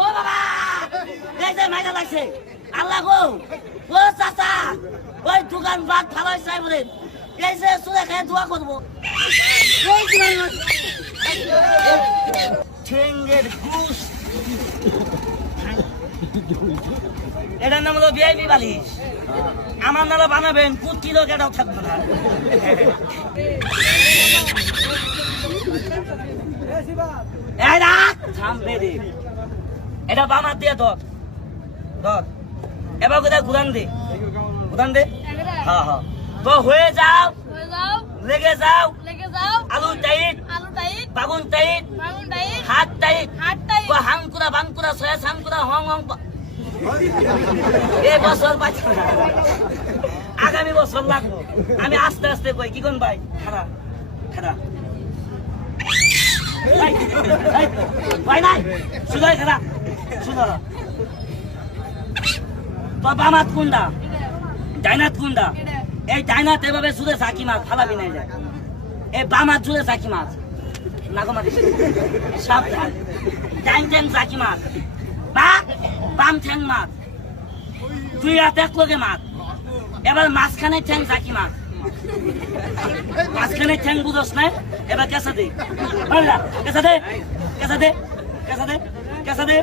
ও বাবা এই যে মাইনা লাগছে আল্লাহ গো ও চাচা ওই দোকান বাদ ফালাই চাই বলে এই যে সুদে খেয়ে দোয়া করবো ঠেঙ্গের ঘুষ এটার নাম হলো ভিআইপি বালিশ আমার নালা বানাবেন কুচি লোক এটাও থাকবে না এটা বামার দিয়ে ধর ধর এবার কোথায় ঘুরান দে হ্যাঁ হ্যাঁ তো হয়ে যাও লেগে যাও আলু টাইট বাগুন টাইট হাত টাইট হাঙ্কুরা বাঙ্কুরা সয়া সাঙ্কুরা হং হং এই বছর পাচ্ছি আগামী বছর লাগবো আমি আস্তে আস্তে কই কি কোন ভাই খারা খারা ভাই নাই শুধু খারা শুধু তো বামাত কুন্ডা ডাইনাত কুন্ডা এই ডাইনাত এভাবে সুদে সাকি মাছ ফালাবি নাই যায় এই বামাত সুদে সাকি মাছ নাগমারি সাবধান ডাইন ট্যাং সাকি মাছ বা বাম ঠ্যাং মাছ দুই হাতে এক লগে মাছ এবার মাঝখানে ঠ্যাং সাকি মাছ মাঝখানে ঠ্যাং বুঝোস না এবার কেসা দে কেসা দে কেসা দে কেসা দে কেসা দে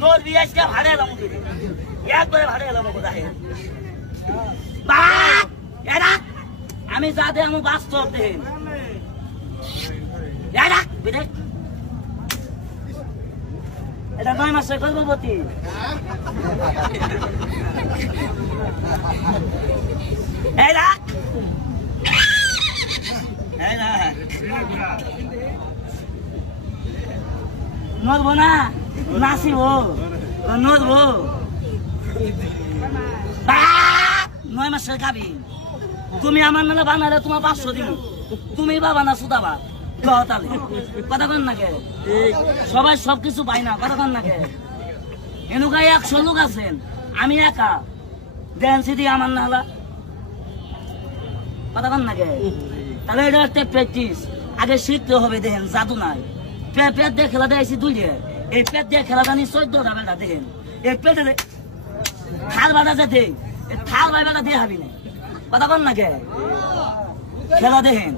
নোর বিয়াজকে ভাড়ে এলাম একবারে ভাড়ে এলাম কোথায় বা এরা আমি যা দে আমি বাস্তব দেখেন এরা বিদেশ এটা 9 মাসের গর্ভবতী এরা এরা নড়বো না নাচিব নড়বো 9 মাসের গাবি তুমি আমার মেলা বানালে তোমার 500 দিন তুমি বাবা না সুদাবা তাহলে কথা কন না কে সবাই সবকিছু পাই না কথা কন না কে এনুকায় 100 লোক আছেন আমি একা দেন সিদি আমার না হলা কথা কন না কে তাহলে এটা একটা প্র্যাকটিস আগে শিখতে হবে দেখেন জাদু নাই পেট দিয়ে খেলা দিয়েছি 2 দিয়ে এই পেট দিয়ে খেলা জানি 14টা বেলা দেখেন এই পেটে থাল বাজা যে দেই থাল বাইবেলা দিয়ে হাবি না কথা কন না কে খেলা দেখেন